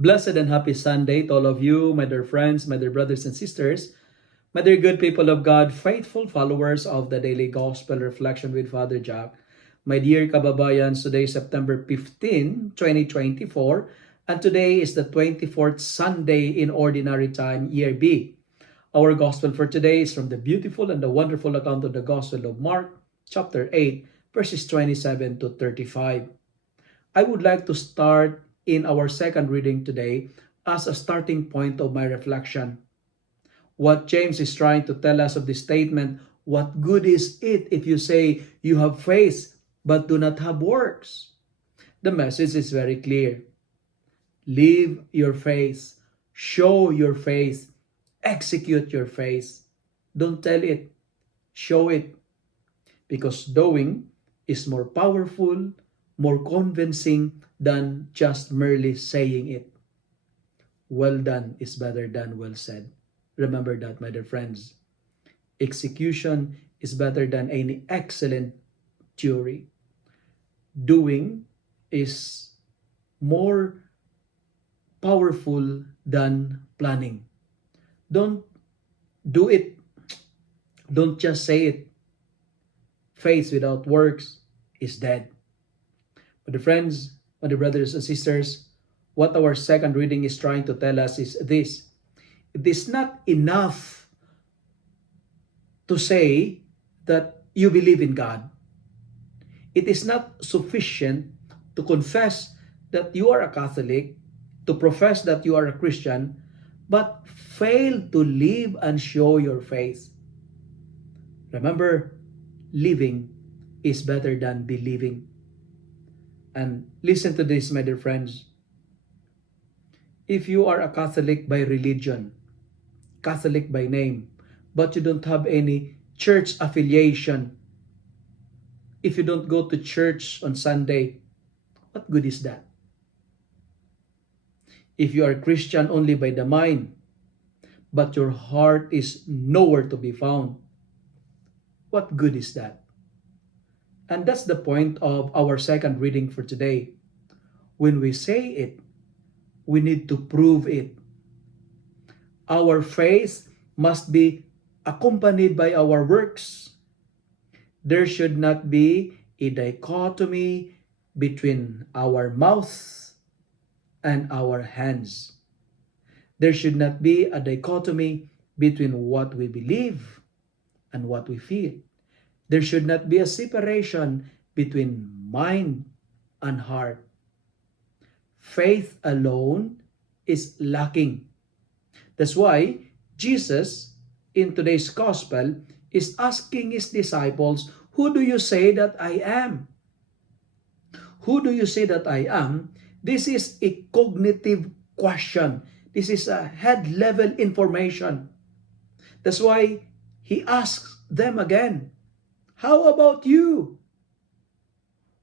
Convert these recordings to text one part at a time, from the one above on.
Blessed and happy Sunday to all of you, my dear friends, my dear brothers and sisters, my dear good people of God, faithful followers of the Daily Gospel Reflection with Father Jack. My dear kababayans, today is September 15, 2024, and today is the 24th Sunday in Ordinary Time, Year B. Our Gospel for today is from the beautiful and the wonderful account of the Gospel of Mark, chapter 8, verses 27 to 35. I would like to start in our second reading today as a starting point of my reflection. What James is trying to tell us of this statement, what good is it if you say you have faith but do not have works? The message is very clear. Live your faith, show your faith, execute your faith. Don't tell it, show it. Because doing is more powerful, more convincing than just merely saying it. Well done is better than well said. Remember that, my dear friends. Execution is better than any excellent theory. Doing is more powerful than planning. Don't do it. Don't just say it. Faith without works is dead. But the friends, my dear brothers and sisters, what our second reading is trying to tell us is this. It is not enough to say that you believe in God. It is not sufficient to confess that you are a Catholic, to profess that you are a Christian, but fail to live and show your faith. Remember, living is better than believing. And listen to this, my dear friends. If you are a Catholic by religion, Catholic by name, but you don't have any church affiliation, if you don't go to church on Sunday, what good is that? If you are Christian only by the mind, but your heart is nowhere to be found, what good is that? And that's the point of our second reading for today. When we say it, we need to prove it. Our faith must be accompanied by our works. There should not be a dichotomy between our mouth and our hands. There should not be a dichotomy between what we believe and what we feel. There should not be a separation between mind and heart. Faith alone is lacking. That's why Jesus, in today's gospel, is asking his disciples, who do you say that I am? Who do you say that I am? This is a cognitive question. This is a head-level information. That's why he asks them again, how about you?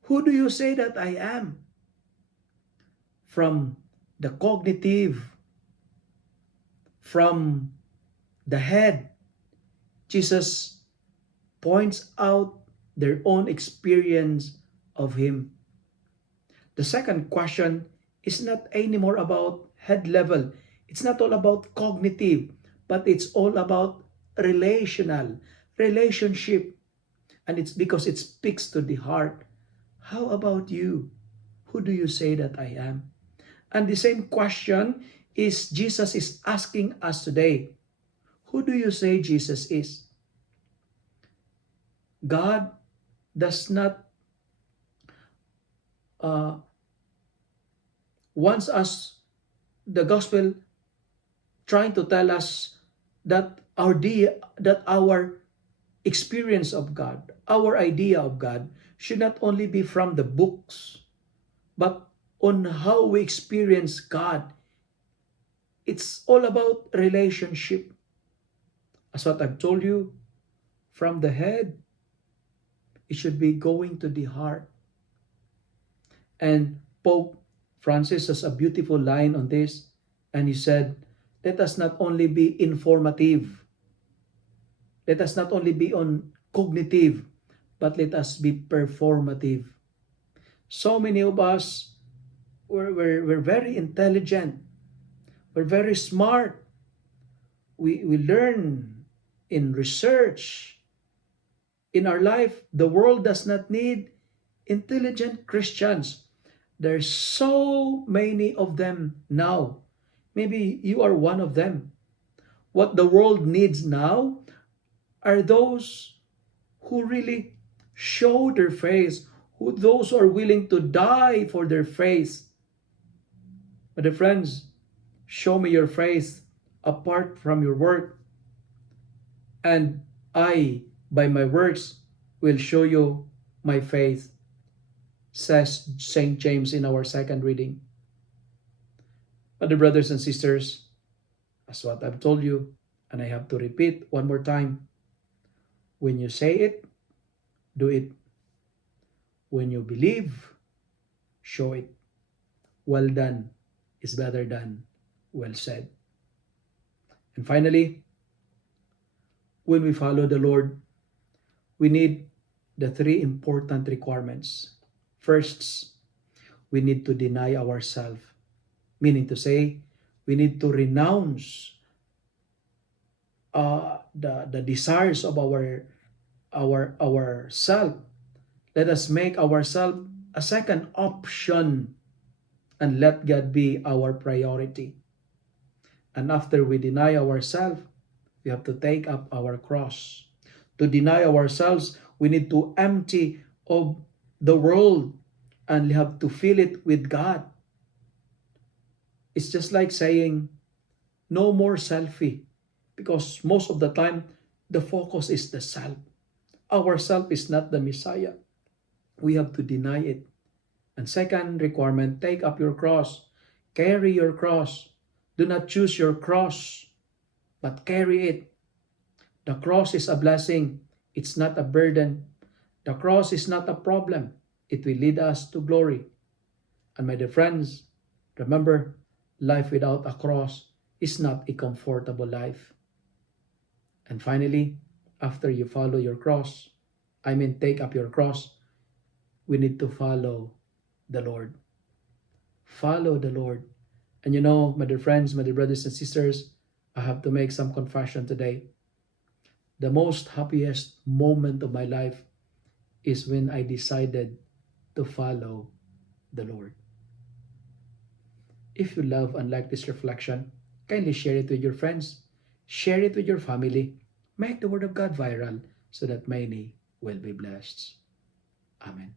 Who do you say that I am? From the cognitive, from the head, Jesus points out their own experience of him. The second question is not anymore about head level. It's not all about cognitive, but it's all about relationship. And it's because it speaks to the heart. How about you? Who do you say that I am? And the same question is Jesus is asking us today. Who do you say Jesus is? God does not wants us, the gospel, trying to tell us that our experience of God, our idea of God, should not only be from the books, but on how we experience God. It's all about relationship. As what I've told you, from the head, it should be going to the heart. And Pope Francis has a beautiful line on this, and he said, let us not only be informative, let us not only be on cognitive, but let us be performative. So many of us we're very intelligent. We're very smart. We learn in research. In our life, the world does not need intelligent Christians. There's so many of them now. Maybe you are one of them. What the world needs now are those who really show their faith, those who are willing to die for their faith. But the friends, show me your faith apart from your work, and I, by my works, will show you my faith, says St. James in our second reading. But the brothers and sisters, as what I've told you, and I have to repeat one more time, when you say it, do it. When you believe, show it. Well done is better than well said. And finally, when we follow the Lord, we need the three important requirements. First, we need to deny ourselves, meaning to say, we need to renounce the desires of our self. Let us make ourselves a second option and let God be our priority. And after we deny ourselves, we have to take up our cross. To deny ourselves, we need to empty of the world and have to fill it with God. It's just like saying, no more selfie. Because most of the time, the focus is the self. Our self is not the Messiah. We have to deny it. And second requirement, take up your cross. Carry your cross. Do not choose your cross, but carry it. The cross is a blessing. It's not a burden. The cross is not a problem. It will lead us to glory. And my dear friends, remember, life without a cross is not a comfortable life. And finally, after you follow your cross, take up your cross, we need to follow the Lord. Follow the Lord. And you know, my dear friends, my dear brothers and sisters, I have to make some confession today. The most happiest moment of my life is when I decided to follow the Lord. If you love and like this reflection, kindly share it with your friends, share it with your family, make the Word of God viral so that many will be blessed. Amen.